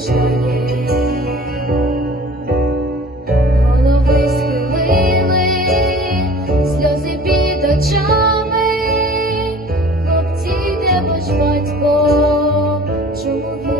плечині, голови схилили, сльози під очами, хлопці, де ваш батько, чому він?